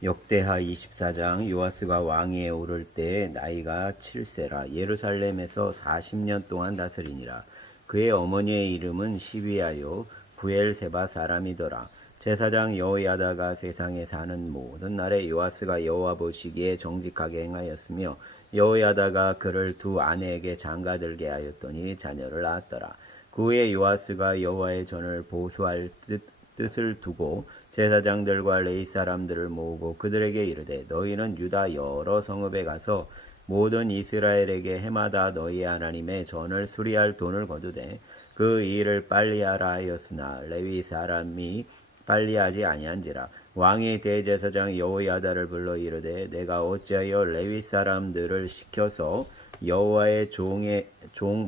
역대하 24장. 요아스가 왕위에 오를 때 나이가 7세라. 예루살렘에서 40년 동안 다스리니라. 그의 어머니의 이름은 시비아요 부엘세바 사람이더라. 제사장 여호야다가 세상에 사는 모든 날에 요아스가 여호와 보시기에 정직하게 행하였으며 여호야다가 그를 두 아내에게 장가들게 하였더니 자녀를 낳았더라. 그 후에 요아스가 여호와의 전을 보수할 뜻을 두고 제사장들과 레위 사람들을 모으고 그들에게 이르되 너희는 유다 여러 성읍에 가서 모든 이스라엘에게 해마다 너희 하나님의 전을 수리할 돈을 거두되 그 일을 빨리 하라 하였으나 레위 사람이 빨리 하지 아니한지라. 왕이 대제사장 여호야다를 불러 이르되 내가 어찌하여 레위 사람들을 시켜서 여호와의 종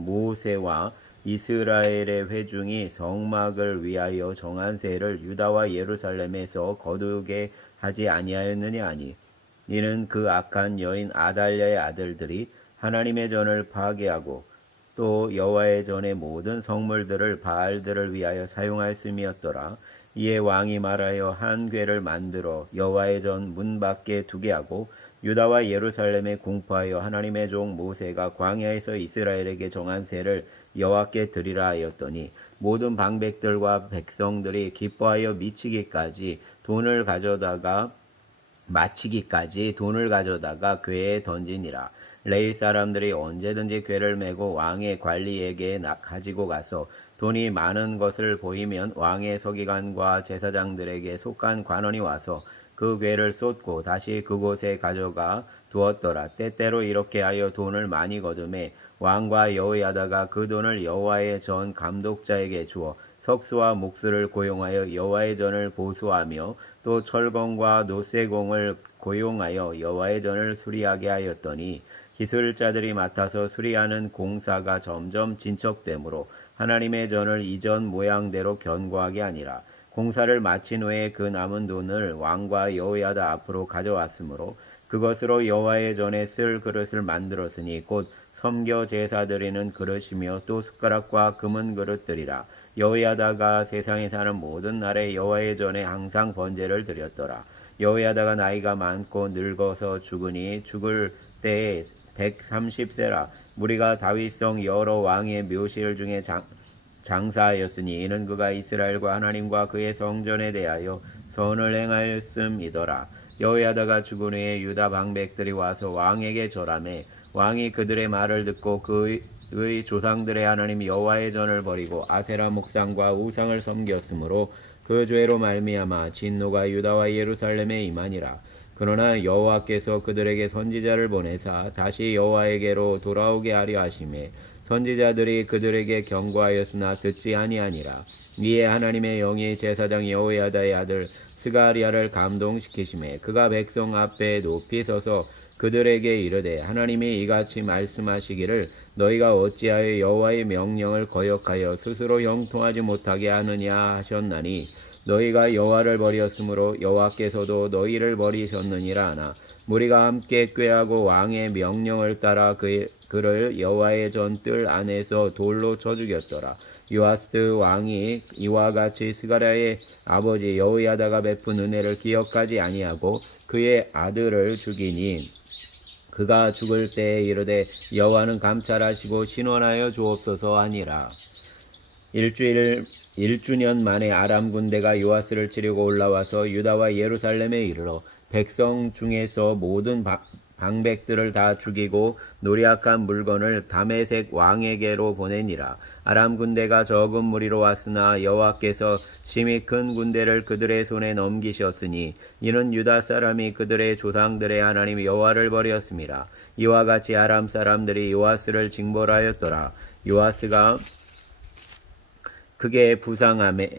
모세와 이스라엘의 회중이 성막을 위하여 정한 세를 유다와 예루살렘에서 거두게 하지 아니하였느냐 하니 이는 그 악한 여인 아달랴의 아들들이 하나님의 전을 파괴하고 또 여호와의 전의 모든 성물들을 바알들을 위하여 사용하였음이었더라. 이에 왕이 말하여 한 궤를 만들어 여호와의 전 문 밖에 두게 하고 유다와 예루살렘에 공포하여 하나님의 종 모세가 광야에서 이스라엘에게 정한 세를 여호와께 드리라 하였더니 모든 방백들과 백성들이 기뻐하여 마치기까지 돈을 가져다가 궤에 던지니라. 레위 사람들이 언제든지 궤를 메고 왕의 관리에게 가지고 가서 돈이 많은 것을 보이면 왕의 서기관과 제사장들에게 속한 관원이 와서 그 궤를 쏟고 다시 그곳에 가져가 두었더라. 때때로 이렇게 하여 돈을 많이 거두매 왕과 여호야다가 그 돈을 여호와의 전 감독자에게 주어 석수와 목수를 고용하여 여호와의 전을 보수하며 또 철공과 노쇠공을 고용하여 여호와의 전을 수리하게 하였더니 기술자들이 맡아서 수리하는 공사가 점점 진척되므로 하나님의 전을 이전 모양대로 견고하게 하니라. 공사를 마친 후에 그 남은 돈을 왕과 여호야다 앞으로 가져왔으므로 그것으로 여호와의 전에 쓸 그릇을 만들었으니 곧 섬겨 제사 드리는 그릇이며 또 숟가락과 금은 그릇들이라. 여호야다가 세상에 사는 모든 날에 여호와의 전에 항상 번제를 드렸더라. 여호야다가 나이가 많고 늙어서 죽으니 죽을 때에 130세라. 무리가 다윗성 여러 왕의 묘실 중에 장사하였으니 이는 그가 이스라엘과 하나님과 그의 성전에 대하여 선을 행하였음이더라. 여호야다가 죽은 후에 유다 방백들이 와서 왕에게 절하매 왕이 그들의 말을 듣고 그의 조상들의 하나님 여호와의 전을 버리고 아세라 목상과 우상을 섬겼으므로 그 죄로 말미암아 진노가 유다와 예루살렘에 임하니라. 그러나 여호와께서 그들에게 선지자를 보내사 다시 여호와에게로 돌아오게 하려 하시매 선지자들이 그들에게 경고하였으나 듣지 아니하니라. 이에 하나님의 영이 제사장 여호야다의 아들 스가랴를 감동시키시매 그가 백성 앞에 높이 서서 그들에게 이르되 하나님이 이같이 말씀하시기를 너희가 어찌하여 여호와의 명령을 거역하여 스스로 형통하지 못하게 하느냐 하셨나니 너희가 여호와를 버렸으므로 여호와께서도 너희를 버리셨느니라 하나 무리가 함께 꾀하고 왕의 명령을 따라 그를 여호와의 전 뜰 안에서 돌로 쳐 죽였더라. 요아스 왕이 이와 같이 스가랴의 아버지 여호야다가 베푼 은혜를 기억하지 아니하고 그의 아들을 죽이니 그가 죽을 때에 이르되 여호와는 감찰하시고 신원하여 주옵소서 하니라. 1주년 만에 아람 군대가 요아스를 치려고 올라와서 유다와 예루살렘에 이르러 백성 중에서 모든 방백들을 다 죽이고 노략한 물건을 다메섹 왕에게로 보내니라. 아람 군대가 적은 무리로 왔으나 여호와께서 심히 큰 군대를 그들의 손에 넘기셨으니 이는 유다 사람이 그들의 조상들의 하나님 여호와를 버렸음이라. 이와 같이 아람 사람들이 요아스를 징벌하였더라. 요아스가 크게 부상함에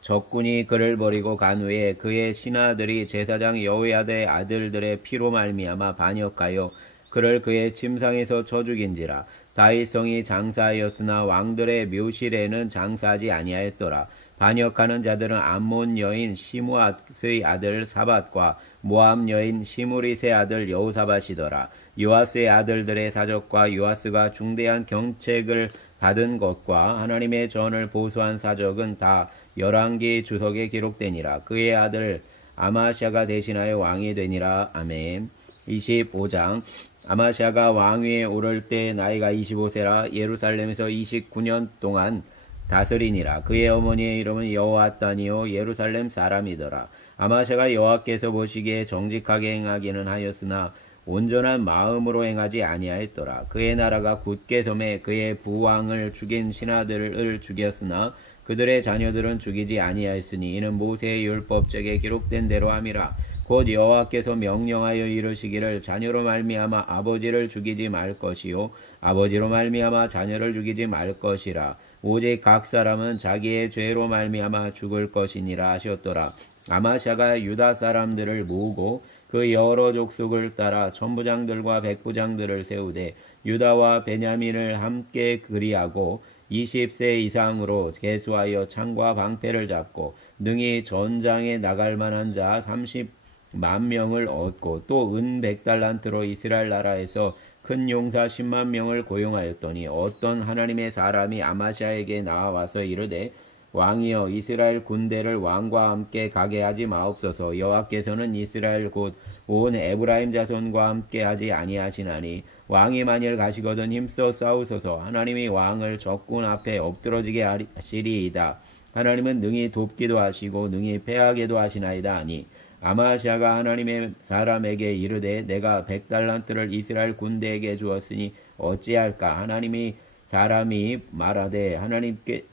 적군이 그를 버리고 간 후에 그의 신하들이 제사장 여호야다의 아들들의 피로 말미암아 반역하여 그를 그의 침상에서 쳐 죽인지라. 다윗성이 장사하였으나 왕들의 묘실에는 장사하지 아니하였더라. 반역하는 자들은 암몬 여인 시므앗의 아들 사밧과 모압 여인 시므릿의 아들 여호사밧이더라. 요아스의 아들들의 사적과 요아스가 중대한 경책을 받은 것과 하나님의 전을 보수한 사적은 다 열왕기 주석에 기록되니라. 그의 아들 아마시아가 대신하여 왕이 되니라. 아멘. 25장. 아마시아가 왕위에 오를 때 나이가 25세라 예루살렘에서 29년 동안 다스리니라. 그의 어머니의 이름은 여호아단이요 예루살렘 사람이더라. 아마시아가 여호와께서 보시기에 정직하게 행하기는 하였으나 온전한 마음으로 행하지 아니하였더라. 그의 나라가 굳게 섬에 그의 부왕을 죽인 신하들을 죽였으나 그들의 자녀들은 죽이지 아니하였으니 이는 모세의 율법책에 기록된 대로 함이라. 곧 여호와께서 명령하여 이르시기를 자녀로 말미암아 아버지를 죽이지 말 것이요 아버지로 말미암아 자녀를 죽이지 말 것이라. 오직 각 사람은 자기의 죄로 말미암아 죽을 것이니라 하셨더라. 아마시아가 유다 사람들을 모으고 그 여러 족속을 따라 천부장들과 백부장들을 세우되 유다와 베냐민을 함께 그리하고 20세 이상으로 계수하여 창과 방패를 잡고 능히 전장에 나갈 만한 자 30만 명을 얻고 또 은 100달란트로 이스라엘 나라에서 큰 용사 10만 명을 고용하였더니 어떤 하나님의 사람이 아마시아에게 나와서 이르되 왕이여 이스라엘 군대를 왕과 함께 가게 하지 마옵소서. 여호와께서는 이스라엘 곧 온 에브라임 자손과 함께 하지 아니하시나니 왕이 만일 가시거든 힘써 싸우소서. 하나님이 왕을 적군 앞에 엎드러지게 하시리이다. 하나님은 능히 돕기도 하시고 능히 패하게도 하시나이다 하니 아마시아가 하나님의 사람에게 이르되 내가 100달란트를 이스라엘 군대에게 주었으니 어찌할까. 하나님이 사람이 말하되 하나님께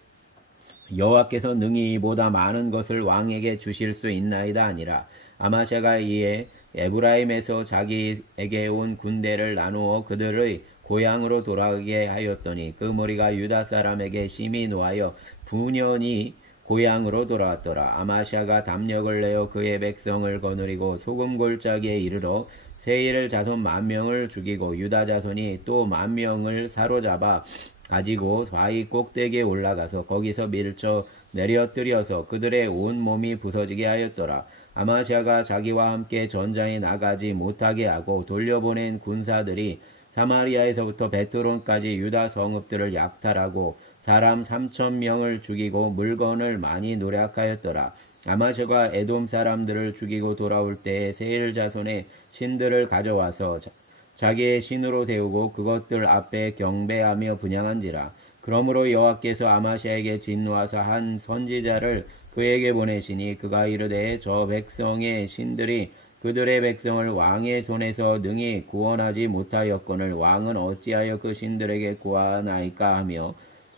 여호와께서 능히 이보다 많은 것을 왕에게 주실 수 있나이다 아니라. 아마시아가 이에 에브라임에서 자기에게 온 군대를 나누어 그들의 고향으로 돌아가게 하였더니 그 무리가 유다 사람에게 심히 노하여 분연히 고향으로 돌아왔더라. 아마시아가 담력을 내어 그의 백성을 거느리고 소금 골짜기에 이르러 세일 자손 10,000명을 죽이고 유다 자손이 또 10,000명을 사로잡아 가지고 바위 꼭대기에 올라가서 거기서 밀쳐 내려뜨려서 그들의 온 몸이 부서지게 하였더라. 아마시아가 자기와 함께 전장에 나가지 못하게 하고 돌려보낸 군사들이 사마리아에서부터 베트론까지 유다 성읍들을 약탈하고 사람 3,000명을 죽이고 물건을 많이 노략하였더라. 아마시아가 에돔 사람들을 죽이고 돌아올 때에 세일 자손의 신들을 가져와서 자기의 신으로 세우고 그것들 앞에 경배하며 분향한지라. 그러므로 여호와께서 아마시아에게 진노하사 한 선지자를 그에게 보내시니 그가 이르되 저 백성의 신들이 그들의 백성을 왕의 손에서 능히 구원하지 못하였거늘 왕은 어찌하여 그 신들에게 구하나이까 하며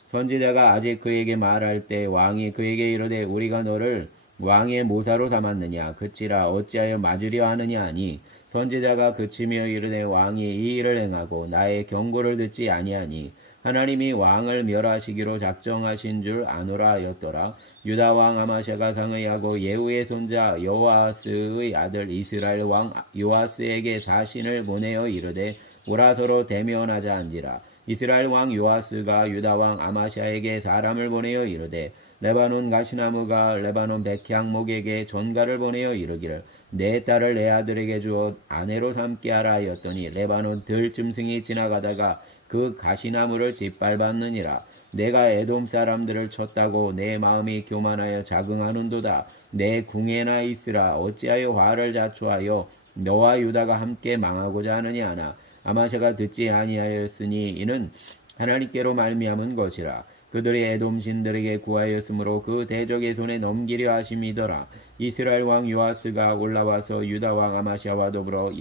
선지자가 아직 그에게 말할 때 왕이 그에게 이르되 우리가 너를 왕의 모사로 삼았느냐 그치라 어찌하여 맞으려 하느냐 하니 선지자가 그치며 이르되 왕이 이 일을 행하고 나의 경고를 듣지 아니하니 하나님이 왕을 멸하시기로 작정하신 줄 아노라 하였더라. 유다 왕 아마시아가 상의하고 예후의 손자 여호아스의 아들 이스라엘 왕 요아스에게 사신을 보내어 이르되 오라 서로 대면하자 한지라. 이스라엘 왕 요아스가 유다 왕 아마시아에게 사람을 보내어 이르되 레바논 가시나무가 레바논 백향목에게 전가를 보내어 이르기를 내 딸을 내 아들에게 주어 아내로 삼게 하라 하였더니 레바논 들짐승이 지나가다가 그 가시나무를 짓밟았느니라. 내가 에돔 사람들을 쳤다고 내 마음이 교만하여 자긍하는도다. 내 궁에나 있으라. 어찌하여 화를 자초하여 너와 유다가 함께 망하고자 하느냐 하나. 아마시아가 듣지 아니하였으니 이는 하나님께로 말미암은 것이라. 그들이 에돔 신들에게 구하였으므로 그 대적의 손에 넘기려 하심이더라. 이스라엘 왕 요아스가 올라와서 유다 왕 아마시아와 더불어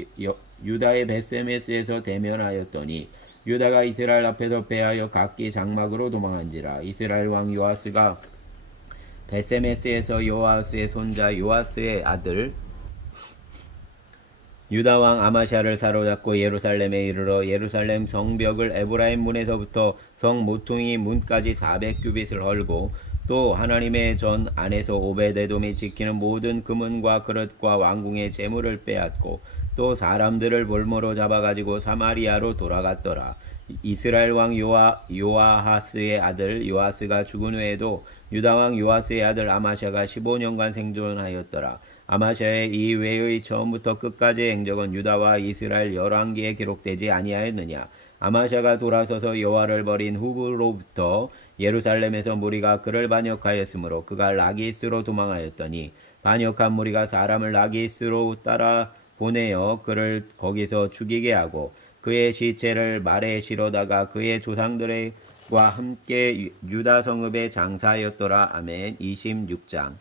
유다의 베세메스에서 대면하였더니 유다가 이스라엘 앞에서 패하여 각기 장막으로 도망한지라. 이스라엘 왕 요아스가 베세메스에서 요아스의 손자 요아스의 아들 유다 왕 아마시아를 사로잡고 예루살렘에 이르러 예루살렘 성벽을 에브라임 문에서부터 성 모퉁이 문까지 400규빗을 헐고 또 하나님의 전 안에서 오베데돔이 지키는 모든 금은과 그릇과 왕궁의 재물을 빼앗고 또 사람들을 볼모로 잡아가지고 사마리아로 돌아갔더라. 이스라엘 왕 요아하스의 아들 요아스가 죽은 후에도 유다 왕 요아스의 아들 아마시아가 15년간 생존하였더라. 아마시아의 이 외의 처음부터 끝까지의 행적은 유다와 이스라엘 열왕기에 기록되지 아니하였느냐. 아마시아가 돌아서서 여호와를 버린 후로부터 예루살렘에서 무리가 그를 반역하였으므로 그가 라기스로 도망하였더니 반역한 무리가 사람을 라기스로 따라 보내어 그를 거기서 죽이게 하고 그의 시체를 말에 실어다가 그의 조상들과 함께 유다 성읍에 장사하였더라. 아멘. 26장.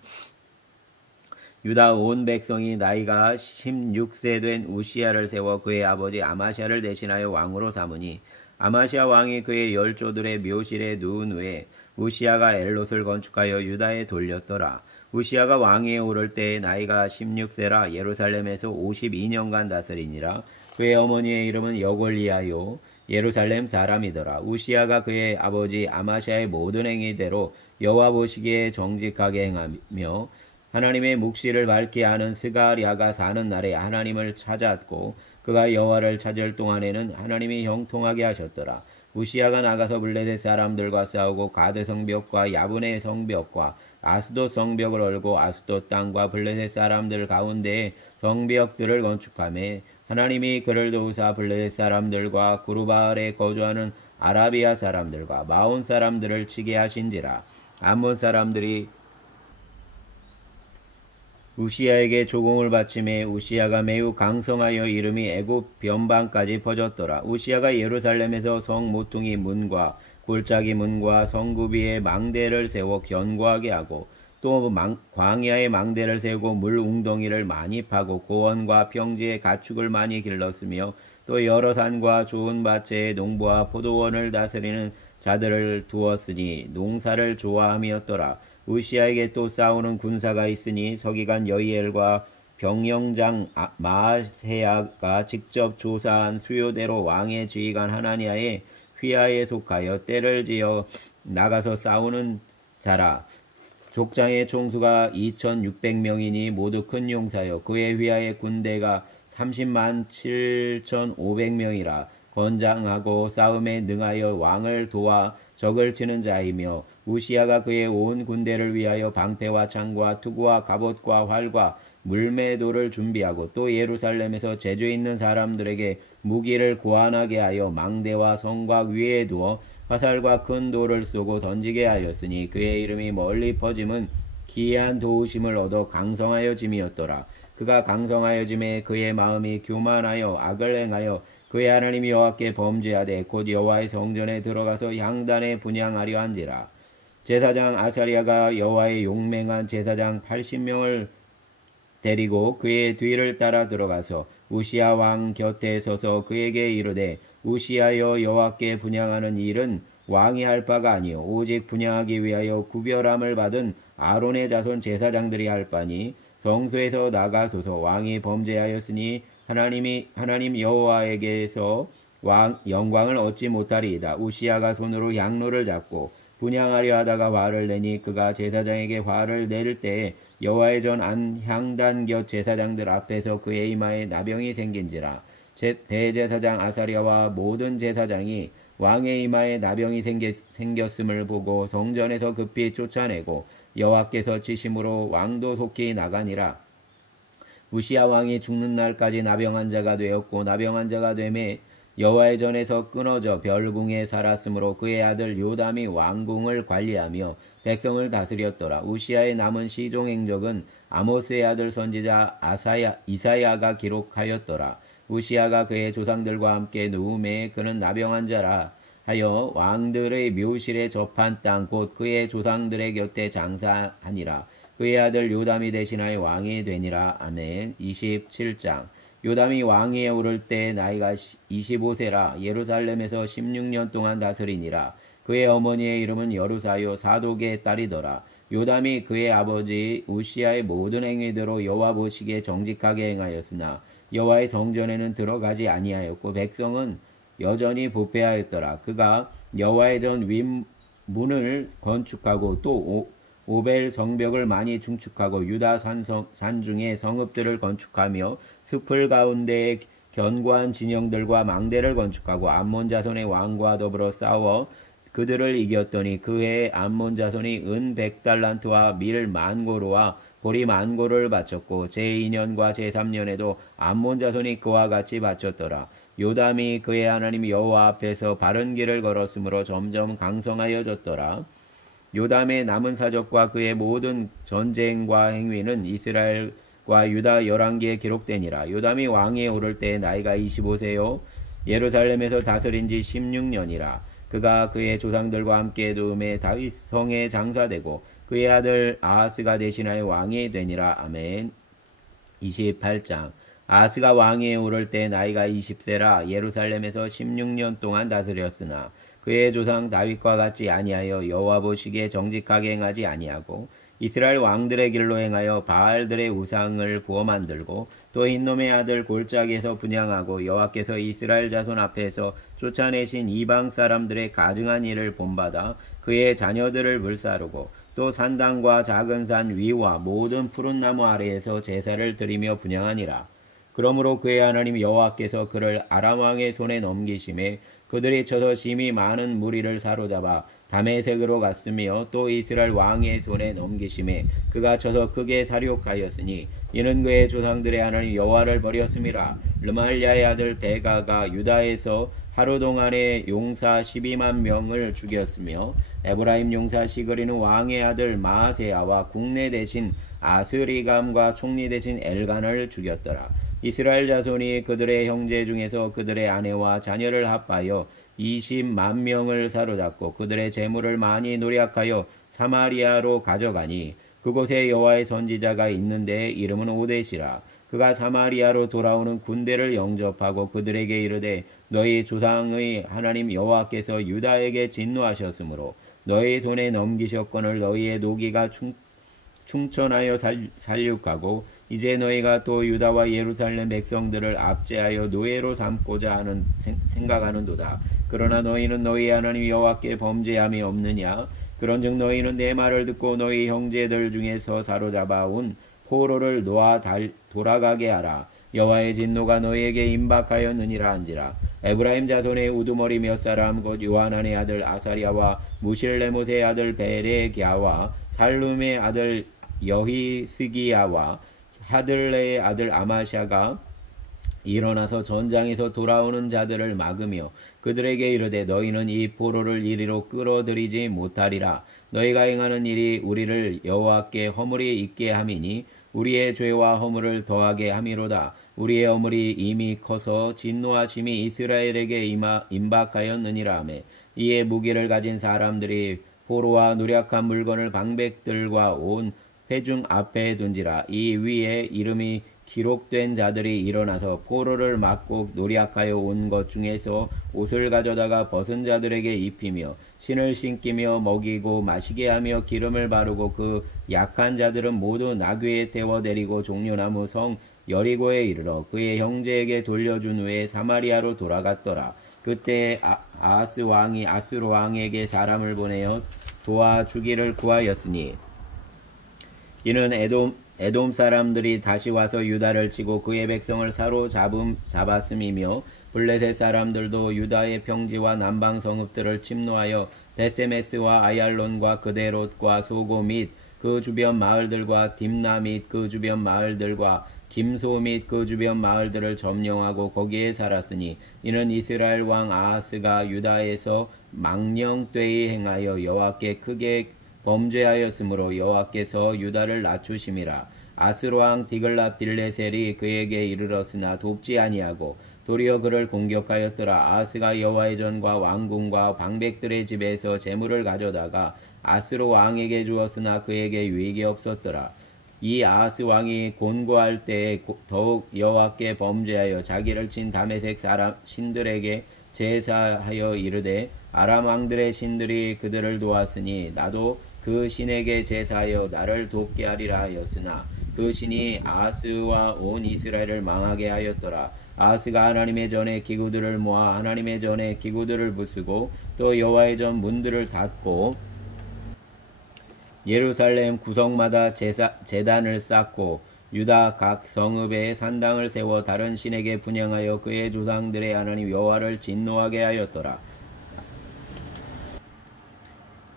유다 온 백성이 나이가 16세 된 우시야를 세워 그의 아버지 아마시아를 대신하여 왕으로 삼으니 아마시아 왕이 그의 열조들의 묘실에 누운 후에 우시야가 엘롯을 건축하여 유다에 돌렸더라. 우시야가 왕위에 오를 때에 나이가 16세라 예루살렘에서 52년간 다스리니라. 그의 어머니의 이름은 여골리아요 예루살렘 사람이더라. 우시야가 그의 아버지 아마시아의 모든 행위대로 여호와 보시기에 정직하게 행하며 하나님의 묵시를 밝게 하는 스가랴가 사는 날에 하나님을 찾았고 그가 여호와를 찾을 동안에는 하나님이 형통하게 하셨더라. 우시야가 나가서 블레셋 사람들과 싸우고 가드 성벽과 야분의 성벽과 아스돗 성벽을 얼고 아스돗 땅과 블레셋 사람들 가운데에 성벽들을 건축하며 하나님이 그를 도우사 블레셋 사람들과 구르바알에 거주하는 아라비아 사람들과 마온 사람들을 치게 하신지라. 암몬 사람들이 우시야에게 조공을 바치매 우시야가 매우 강성하여 이름이 애굽 변방까지 퍼졌더라. 우시야가 예루살렘에서 성 모퉁이 문과 골짜기 문과 성구비에 망대를 세워 견고하게 하고 또 광야에 망대를 세우고 물 웅덩이를 많이 파고 고원과 평지에 가축을 많이 길렀으며 또 여러 산과 좋은 밭에 농부와 포도원을 다스리는 자들을 두었으니 농사를 좋아함이었더라. 우시야에게 또 싸우는 군사가 있으니 서기관 여이엘과 병영장 마세야가 직접 조사한 수요대로 왕의 지휘관 하나니아의 휘하에 속하여 때를 지어 나가서 싸우는 자라. 족장의 총수가 2600명이니 모두 큰 용사여 그의 휘하의 군대가 30만 7500명이라. 건장하고 싸움에 능하여 왕을 도와 적을 치는 자이며 우시야가 그의 온 군대를 위하여 방패와 창과 투구와 갑옷과 활과 물매도를 준비하고 또 예루살렘에서 재주 있는 사람들에게 무기를 고안하게 하여 망대와 성곽 위에 두어 화살과 큰 돌을 쏘고 던지게 하였으니 그의 이름이 멀리 퍼짐은 기이한 도우심을 얻어 강성하여짐이었더라. 그가 강성하여짐에 그의 마음이 교만하여 악을 행하여 그의 하나님 여호와께 범죄하되 곧 여호와의 성전에 들어가서 향단에 분향하려 한지라. 제사장 아사리아가 여호와의 용맹한 제사장 80명을 데리고 그의 뒤를 따라 들어가서 우시야 왕 곁에 서서 그에게 이르되 우시야여 여호와께 분향하는 일은 왕이 할 바가 아니요 오직 분향하기 위하여 구별함을 받은 아론의 자손 제사장들이 할 바니 성소에서 나가소서. 왕이 범죄하였으니 하나님 여호와에게서 영광을 얻지 못하리이다. 우시야가 손으로 향로를 잡고 분향하려 하다가 화를 내니 그가 제사장에게 화를 낼 때에 여호와의 전 안 향단 곁 제사장들 앞에서 그의 이마에 나병이 생긴지라. 대제사장 아사리아와 모든 제사장이 왕의 이마에 나병이 생겼음을 보고 성전에서 급히 쫓아내고 여호와께서 치심으로 왕도 속히 나가니라. 우시야 왕이 죽는 날까지 나병한 자가 되었고 나병한 자가 되매 여호와의 전에서 끊어져 별궁에 살았으므로 그의 아들 요담이 왕궁을 관리하며 백성을 다스렸더라. 우시야의 남은 시종 행적은 아모스의 아들 선지자 이사야가 기록하였더라. 우시야가 그의 조상들과 함께 누움에 그는 나병한 자라 하여 왕들의 묘실에 접한 땅 곧 그의 조상들의 곁에 장사하니라. 그의 아들 요담이 대신하여 왕이 되니라. 아멘. 27장. 요담이 왕위에 오를 때 나이가 25세라 예루살렘에서 16년 동안 다스리니라. 그의 어머니의 이름은 여루사요 사독의 딸이더라. 요담이 그의 아버지 우시야의 모든 행위대로 여호와 보시기에 정직하게 행하였으나 여호와의 성전에는 들어가지 아니하였고 백성은 여전히 부패하였더라. 그가 여호와의 전 윗문을 건축하고 또 오벨 성벽을 많이 중축하고 유다 산 중에 성읍들을 건축하며 숲을 가운데에 견고한 진영들과 망대를 건축하고 암몬 자손의 왕과 더불어 싸워 그들을 이겼더니 그 해에 암몬 자손이 은 100달란트와 밀 10,000고루와 보리 10,000고루를 바쳤고 제2년과 제3년에도 암몬 자손이 그와 같이 바쳤더라. 요담이 그의 하나님 여호와 앞에서 바른 길을 걸었으므로 점점 강성하여졌더라. 요담의 남은 사적과 그의 모든 전쟁과 행위는 이스라엘과 유다 열왕기에 기록되니라. 요담이 왕위에 오를 때 나이가 25세요 예루살렘에서 다스린 지 16년이라. 그가 그의 조상들과 함께 에돔의 다윗 성에 장사되고 그의 아들 아하스가 대신하여 왕이 되니라. 아멘. 28장. 아하스가 왕위에 오를 때 나이가 20세라 예루살렘에서 16년 동안 다스렸으나 그의 조상 다윗과 같이 아니하여 여호와 보시기에 정직하게 행하지 아니하고 이스라엘 왕들의 길로 행하여 바알들의 우상을 구워 만들고 또 흰놈의 아들 골짜기에서 분향하고 여호와께서 이스라엘 자손 앞에서 쫓아내신 이방 사람들의 가증한 일을 본받아 그의 자녀들을 불사르고 또 산당과 작은 산 위와 모든 푸른 나무 아래에서 제사를 드리며 분향하니라. 그러므로 그의 하나님 여호와께서 그를 아람 왕의 손에 넘기심에 그들이 쳐서 심히 많은 무리를 사로잡아 다메섹으로 갔으며 또 이스라엘 왕의 손에 넘기심에 그가 쳐서 크게 살육하였으니 이는 그의 조상들의 하나님 여호와를 버렸음이라. 르말랴의 아들 베가가 유다에서 하루 동안에 용사 12만 명을 죽였으며 에브라임 용사 시그리는 왕의 아들 마아세야와 국내 대신 아스리감과 총리 대신 엘간을 죽였더라. 이스라엘 자손이 그들의 형제 중에서 그들의 아내와 자녀를 합하여 20만 명을 사로잡고 그들의 재물을 많이 노략하여 사마리아로 가져가니 그곳에 여호와의 선지자가 있는데 이름은 오뎃이라. 그가 사마리아로 돌아오는 군대를 영접하고 그들에게 이르되 너희 조상의 하나님 여호와께서 유다에게 진노하셨으므로 너희 손에 넘기셨거늘 너희의 노기가 충천하여 살육하고 이제 너희가 또 유다와 예루살렘 백성들을 압제하여 노예로 삼고자 하는 생각하는도다. 그러나 너희는 너희 하나님 여호와께 범죄함이 없느냐? 그런즉 너희는 내 말을 듣고 너희 형제들 중에서 사로잡아온 포로를 놓아 돌아가게 하라. 여호와의 진노가 너희에게 임박하였느니라 한지라. 에브라임 자손의 우두머리 몇 사람 곧 요하난의 아들 아사랴와 무실레못의 아들 베레기야와 살룸의 아들 여히스기야와 하들레의 아들 아마샤가 일어나서 전장에서 돌아오는 자들을 막으며 그들에게 이르되 너희는 이 포로를 이리로 끌어들이지 못하리라. 너희가 행하는 일이 우리를 여호와께 허물이 있게 함이니 우리의 죄와 허물을 더하게 함이로다. 우리의 허물이 이미 커서 진노하심이 이스라엘에게 임박하였느니라 하매 이에 무기를 가진 사람들이 포로와 누략한 물건을 방백들과 온 회중 앞에 둔지라. 이 위에 이름이 기록된 자들이 일어나서 포로를 막고 노략하여 온 것 중에서 옷을 가져다가 벗은 자들에게 입히며 신을 신기며 먹이고 마시게 하며 기름을 바르고 그 약한 자들은 모두 나귀에 태워 데리고 종려나무 성 여리고에 이르러 그의 형제에게 돌려준 후에 사마리아로 돌아갔더라. 그때 아하스 왕이 아수르 왕에게 사람을 보내어 도와주기를 구하였으니 이는 에돔 사람들이 다시 와서 유다를 치고 그의 백성을 사로잡았음이며 블레셋 사람들도 유다의 평지와 남방 성읍들을 침노하여 베세메스와 아얄론과 그데롯과 소고 및 그 주변 마을들과 딥나 및 그 주변 마을들과 김소 및 그 주변 마을들을 점령하고 거기에 살았으니 이는 이스라엘 왕 아하스가 유다에서 망령되이 행하여 여호와께 크게 범죄하였으므로 여호와께서 유다를 낮추심이라. 아스로 왕 디글랏 빌레셀이 그에게 이르렀으나 돕지 아니하고 도리어 그를 공격하였더라. 아하스가 여호와의 전과 왕궁과 방백들의 집에서 재물을 가져다가 아스로 왕에게 주었으나 그에게 유익이 없었더라. 이 아하스 왕이 곤고할 때에 더욱 여호와께 범죄하여 자기를 친 다메섹 사람 신들에게 제사하여 이르되 아람 왕들의 신들이 그들을 도왔으니 나도 그 신에게 제사하여 나를 돕게 하리라 하였으나 그 신이 아하스와 온 이스라엘을 망하게 하였더라. 아하스가 하나님의 전에 기구들을 모아 하나님의 전에 기구들을 부수고 또 여호와의 전 문들을 닫고 예루살렘 구석마다 제단을 쌓고 유다 각 성읍에 산당을 세워 다른 신에게 분향하여 그의 조상들의 하나님 여호와를 진노하게 하였더라.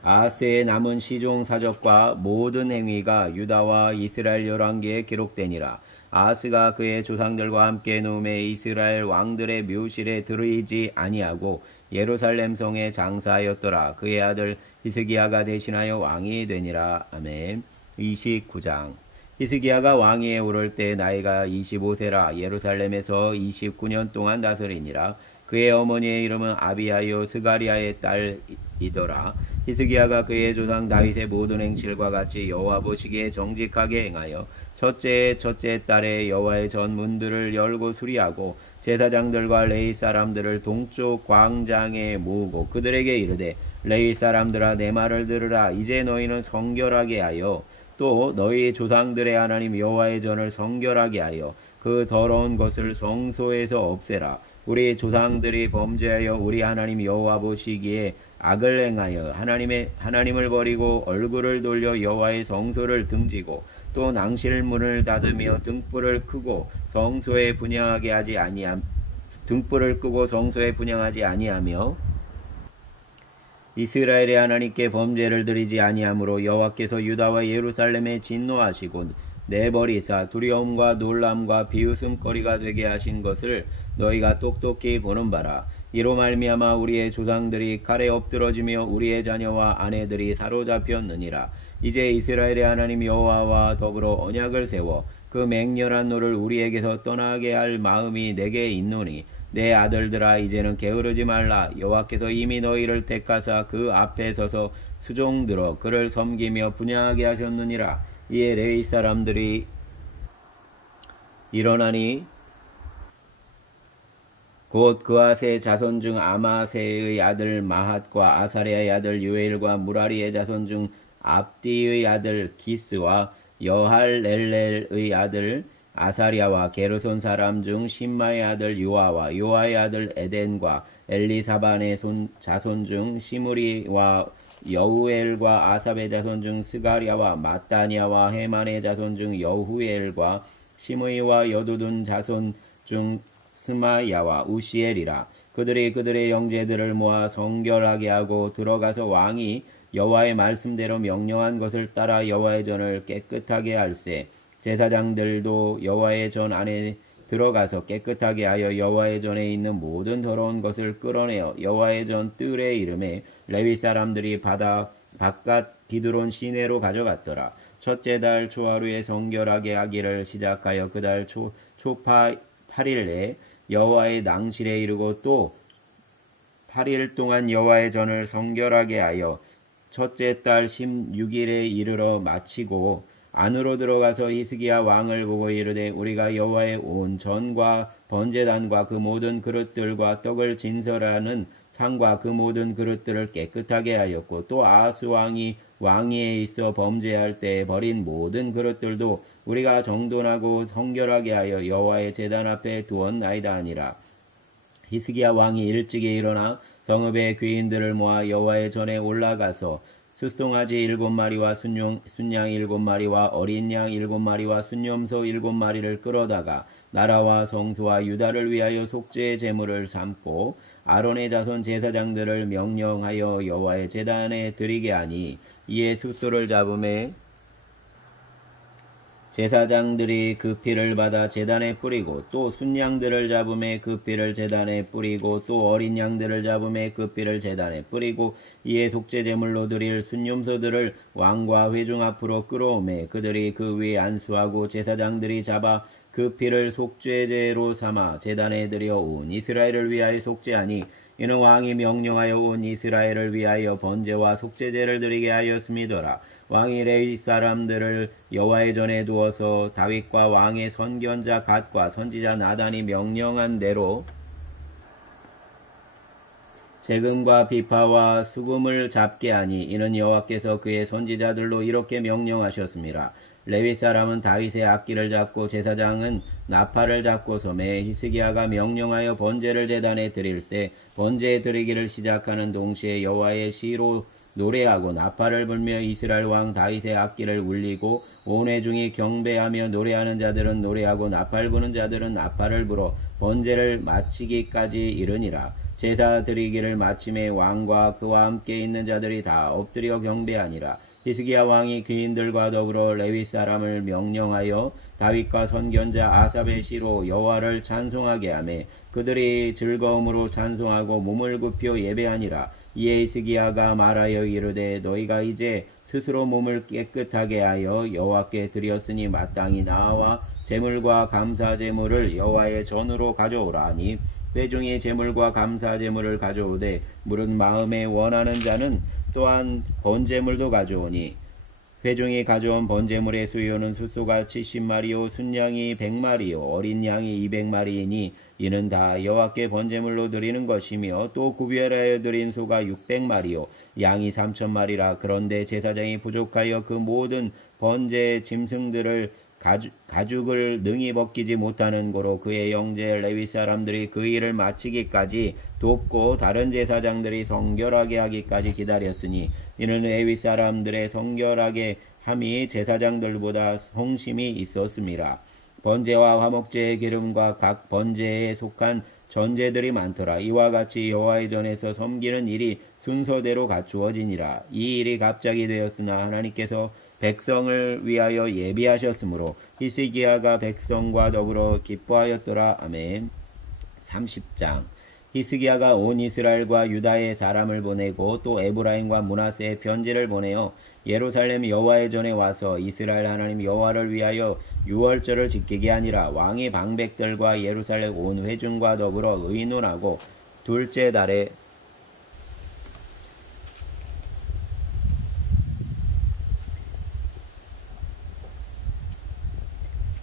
아하스의 남은 시종 사적과 모든 행위가 유다와 이스라엘 열왕기에 기록되니라. 아하스가 그의 조상들과 함께 누움에 이스라엘 왕들의 묘실에 들이지 아니하고 예루살렘 성에 장사하였더라. 그의 아들 히스기야가 대신하여 왕이 되니라. 아멘. 29장. 히스기야가 왕위에 오를 때 나이가 25세라. 예루살렘에서 29년 동안 다스리니라. 그의 어머니의 이름은 아비야요 스가리아의 딸이더라. 히스기야가 그의 조상 다윗의 모든 행실과 같이 여호와 보시기에 정직하게 행하여 첫째 딸의 여호와의 전 문들을 열고 수리하고 제사장들과 레위 사람들을 동쪽 광장에 모으고 그들에게 이르되 레위 사람들아 내 말을 들으라. 이제 너희는 성결하게 하여 또 너희 조상들의 하나님 여호와의 전을 성결하게 하여 그 더러운 것을 성소에서 없애라. 우리 조상들이 범죄하여 우리 하나님 여호와 보시기에 악을 행하여 하나님을 버리고 얼굴을 돌려 여호와의 성소를 등지고 또 낭실문을 닫으며 등불을 끄고 성소에 분향하지 아니하며 이스라엘의 하나님께 범죄를 드리지 아니하므로 여호와께서 유다와 예루살렘에 진노하시고 내버리사 두려움과 놀람과 비웃음거리가 되게 하신 것을 너희가 똑똑히 보는 바라. 이로 말미암아 우리의 조상들이 칼에 엎드러지며 우리의 자녀와 아내들이 사로잡혔느니라. 이제 이스라엘의 하나님 여호와와 더불어 언약을 세워 그 맹렬한 노를 우리에게서 떠나게 할 마음이 내게 있노니 내 아들들아 이제는 게으르지 말라. 여호와께서 이미 너희를 택하사 그 앞에 서서 수종들어 그를 섬기며 분향하게 하셨느니라. 이에 레위 사람들이 일어나니 곧 그아스의 자손 중 아마세의 아들 마핫과 아사랴의 아들 요엘과 무라리의 자손 중 압디의 아들 기스와 여할렐렐의 아들 아사랴와 게르손 사람 중 심마의 아들 요아와 요아의 아들 에덴과 엘리사반의 자손 중 시므리와 여우엘과 아삽의 자손 중 스가랴와 마따니아와 헤만의 자손 중 여후엘과 시므이와 여두둔 자손 중 스마야와 우시엘이라. 그들이 그들의 형제들을 모아 성결하게 하고 들어가서 왕이 여호와의 말씀대로 명령한 것을 따라 여호와의 전을 깨끗하게 할세. 제사장들도 여호와의 전 안에 들어가서 깨끗하게 하여 여호와의 전에 있는 모든 더러운 것을 끌어내어 여호와의 전 뜰에 이름에 레위 사람들이 바깥 기드론 시내로 가져갔더라. 첫째 달 초하루에 성결하게 하기를 시작하여 그 달 초파 8일에 여호와의 낭실에 이르고 또 8일 동안 여호와의 전을 성결하게 하여 첫째 달 16일에 이르러 마치고 안으로 들어가서 히스기야 왕을 보고 이르되 우리가 여호와의 온 전과 번제단과 그 모든 그릇들과 떡을 진설하는 상과 그 모든 그릇들을 깨끗하게 하였고 또 아하스 왕이 왕위에 있어 범죄할 때 버린 모든 그릇들도 우리가 정돈하고 성결하게 하여 여호와의 제단 앞에 두었나이다 하니라. 히스기야 왕이 일찍이 일어나 성읍의 귀인들을 모아 여호와의 전에 올라가서 숫송아지 7마리와 순양 7마리와 어린 양 7마리와 순염소 7마리를 끌어다가 나라와 성소와 유다를 위하여 속죄의 제물을 삼고 아론의 자손 제사장들을 명령하여 여호와의 제단에 드리게 하니 이에 숫소를 잡음에 제사장들이 그 피를 받아 제단에 뿌리고 또 순양들을 잡음에 그 피를 제단에 뿌리고 또 어린 양들을 잡음에 그 피를 제단에 뿌리고 이에 속죄제물로 드릴 순염소들을 왕과 회중 앞으로 끌어오매 그들이 그 위에 안수하고 제사장들이 잡아 그 피를 속죄제로 삼아 제단에 드려 온 이스라엘을 위하여 속죄하니 이는 왕이 명령하여 온 이스라엘을 위하여 번제와 속죄제를 드리게 하였음이더라. 왕이 레위 사람들을 여호와의 전에 두어서 다윗과 왕의 선견자 갓과 선지자 나단이 명령한 대로 재금과 비파와 수금을 잡게 하니 이는 여호와께서 그의 선지자들로 이렇게 명령하셨습니다. 레위 사람은 다윗의 악기를 잡고 제사장은 나팔을 잡고 섬에 히스기야가 명령하여 번제를 제단에 드릴세 번제 드리기를 시작하는 동시에 여호와의 시로 노래하고 나팔을 불며 이스라엘 왕 다윗의 악기를 울리고 온 회중이 경배하며 노래하는 자들은 노래하고 나팔 부는 자들은 나팔을 불어 번제를 마치기까지 이르니라. 제사 드리기를 마침에 왕과 그와 함께 있는 자들이 다 엎드려 경배하니라. 히스기야 왕이 귀인들과 더불어 레위 사람을 명령하여 다윗과 선견자 아삽의 시로 여호와를 찬송하게 하매 그들이 즐거움으로 찬송하고 몸을 굽혀 예배하니라. 이에 히스기야가 말하여 이르되 너희가 이제 스스로 몸을 깨끗하게 하여 여호와께 드렸으니 마땅히 나와 제물과 감사 제물을 여호와의 전으로 가져오라 하니 회중이 제물과 감사 제물을 가져오되 물은 마음에 원하는 자는 또한 번제물도 가져오니 회중이 가져온 번제물의 수요는 숫소가 70마리요 순양이 100마리요 어린 양이 200마리이니 이는 다 여호와께 번제물로 드리는 것이며 또 구별하여 드린 소가 600마리요 양이 3,000마리라. 그런데 제사장이 부족하여 그 모든 번제 짐승들을 가죽을 능히 벗기지 못하는 고로 그의 형제 레위 사람들이 그 일을 마치기까지 돕고 다른 제사장들이 성결하게 하기까지 기다렸으니 이는 레위 사람들의 성결하게 함이 제사장들보다 성심이 있었습니다. 번제와 화목제의 기름과 각 번제에 속한 전제들이 많더라. 이와 같이 여호와의 전에서 섬기는 일이 순서대로 갖추어지니라. 이 일이 갑자기 되었으나 하나님께서 백성을 위하여 예비하셨으므로 히스기야가 백성과 더불어 기뻐하였더라. 아멘. 30장. 히스기야가 온 이스라엘과 유다의 사람을 보내고 또 에브라임과 므낫세의 편지를 보내어 예루살렘 여호와의 전에 와서 이스라엘 하나님 여호와를 위하여 유월절을 지키게 하니라. 왕이 방백들과 예루살렘 온 회중과 더불어 의논하고 둘째 달에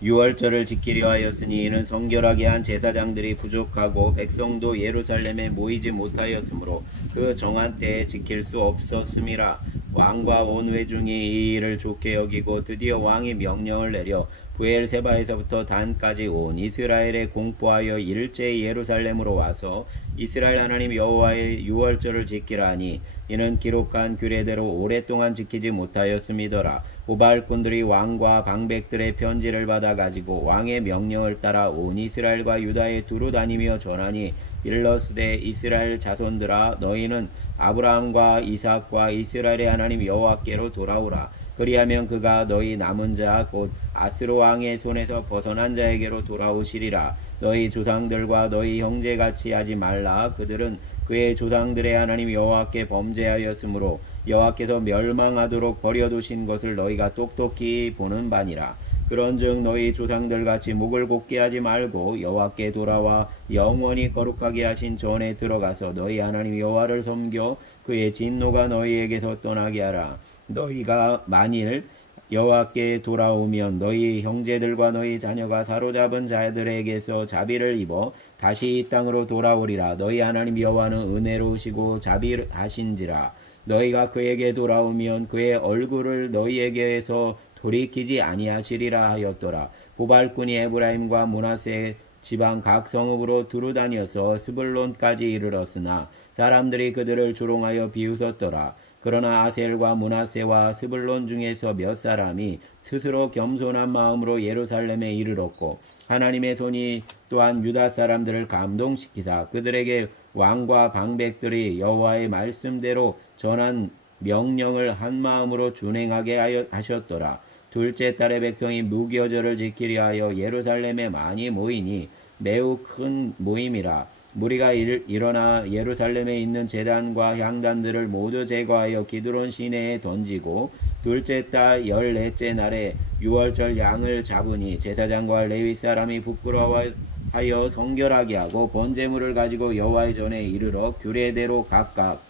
유월절을 지키려 하였으니 이는 성결하게 한 제사장들이 부족하고 백성도 예루살렘에 모이지 못하였으므로 그 정한 때에 지킬 수 없었음이라. 왕과 온 회중이 이 일을 좋게 여기고 드디어 왕이 명령을 내려 브엘세바에서부터 단까지 온 이스라엘에 공포하여 일제히 예루살렘으로 와서 이스라엘 하나님 여호와의 유월절을 지키라 하니 이는 기록한 규례대로 오랫동안 지키지 못하였음이더라. 고발꾼들이 왕과 방백들의 편지를 받아 가지고 왕의 명령을 따라 온 이스라엘과 유다에 두루 다니며 전하니 일러스되 이스라엘 자손들아 너희는 아브라함과 이삭과 이스라엘의 하나님 여호와께로 돌아오라. 그리하면 그가 너희 남은 자 곧 아스로 왕의 손에서 벗어난 자에게로 돌아오시리라. 너희 조상들과 너희 형제같이 하지 말라. 그들은 그의 조상들의 하나님 여호와께 범죄하였으므로 여호와께서 멸망하도록 버려두신 것을 너희가 똑똑히 보는 바니라. 그런즉 너희 조상들같이 목을 곧게 하지 말고 여호와께 돌아와 영원히 거룩하게 하신 전에 들어가서 너희 하나님 여호와를 섬겨 그의 진노가 너희에게서 떠나게 하라. 너희가 만일 여호와께 돌아오면 너희 형제들과 너희 자녀가 사로잡은 자들에게서 자비를 입어 다시 이 땅으로 돌아오리라. 너희 하나님 여호와는 은혜로우시고 자비하신지라. 너희가 그에게 돌아오면 그의 얼굴을 너희에게서 돌이키지 아니하시리라 하였더라. 고발꾼이 에브라임과 므낫세 지방 각 성읍으로 두루 다녀서 스불론까지 이르렀으나 사람들이 그들을 조롱하여 비웃었더라. 그러나 아셀과 므낫세와 스불론 중에서 몇 사람이 스스로 겸손한 마음으로 예루살렘에 이르렀고 하나님의 손이 또한 유다 사람들을 감동시키사 그들에게 왕과 방백들이 여호와의 말씀대로 전한 명령을 한 마음으로 준행하게 하셨더라. 둘째 달에 백성이 무교절을 지키려 하여 예루살렘에 많이 모이니 매우 큰 모임이라. 무리가 일어나 예루살렘에 있는 제단과 향단들을 모두 제거하여 기드론 시내에 던지고 둘째 달 14째 날에 유월절 양을 잡으니 제사장과 레위 사람이 부끄러워하여 성결하게 하고 번제물을 가지고 여호와의 전에 이르러 규례대로 각각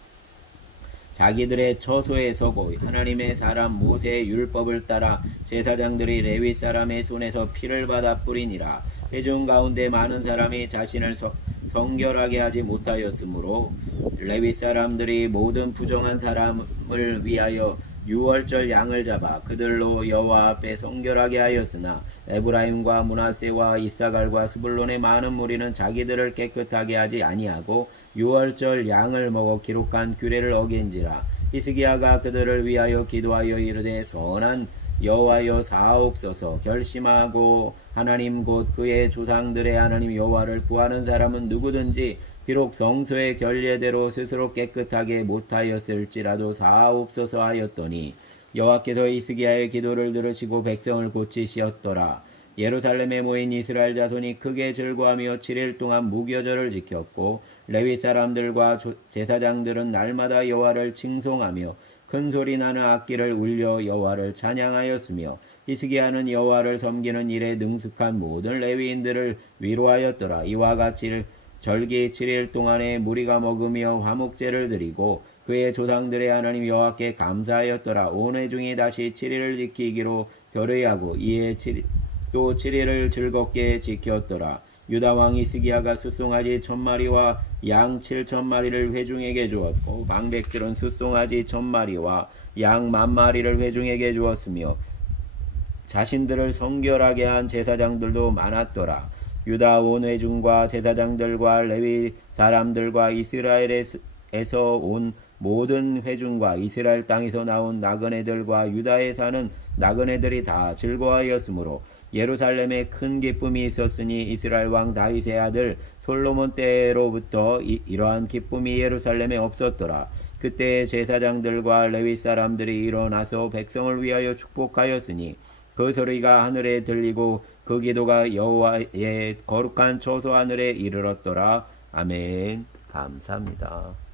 자기들의 처소에 서고 하나님의 사람 모세의 율법을 따라 제사장들이 레위 사람의 손에서 피를 받아 뿌리니라. 회중 가운데 많은 사람이 자신을 성결하게 하지 못하였으므로 레위 사람들이 모든 부정한 사람을 위하여 유월절 양을 잡아 그들로 여호와 앞에 성결하게 하였으나 에브라임과 므낫세와 이사갈과 스불론의 많은 무리는 자기들을 깨끗하게 하지 아니하고 유월절 양을 먹어 기록한 규례를 어긴지라. 히스기야가 그들을 위하여 기도하여 이르되 선한 여호와여 사하옵소서. 결심하고 하나님 곧 그의 조상들의 하나님 여호와를 구하는 사람은 누구든지 비록 성소의 결례대로 스스로 깨끗하게 못하였을지라도 사하옵소서 하였더니 여호와께서 히스기야의 기도를 들으시고 백성을 고치시었더라. 예루살렘에 모인 이스라엘 자손이 크게 즐거하며 7일 동안 무교절을 지켰고 레위 사람들과 제사장들은 날마다 여호와를 칭송하며 큰 소리 나는 악기를 울려 여호와를 찬양하였으며 히스기야는 여호와를 섬기는 일에 능숙한 모든 레위인들을 위로하였더라. 이와 같이 절기 7일 동안에 무리가 먹으며 화목제를 드리고 그의 조상들의 하나님 여호와께 감사하였더라. 온 회중이 다시 7일을 지키기로 결의하고 이에 또 7일을 즐겁게 지켰더라. 유다 왕 히스기야가 숫송아지 1000마리와 양 7000마리를 회중에게 주었고 방백들은 숫송아지 1000마리와 양 10,000마리를 회중에게 주었으며 자신들을 성결하게 한 제사장들도 많았더라. 유다 온 회중과 제사장들과 레위 사람들과 이스라엘에서 온 모든 회중과 이스라엘 땅에서 나온 나그네들과 유다에 사는 나그네들이 다 즐거워하였으므로 예루살렘에 큰 기쁨이 있었으니 이스라엘 왕 다윗의 아들 솔로몬 때로부터 이러한 기쁨이 예루살렘에 없었더라. 그때 제사장들과 레위 사람들이 일어나서 백성을 위하여 축복하였으니 그 소리가 하늘에 들리고 그 기도가 여호와의 거룩한 처소 하늘에 이르렀더라. 아멘. 감사합니다.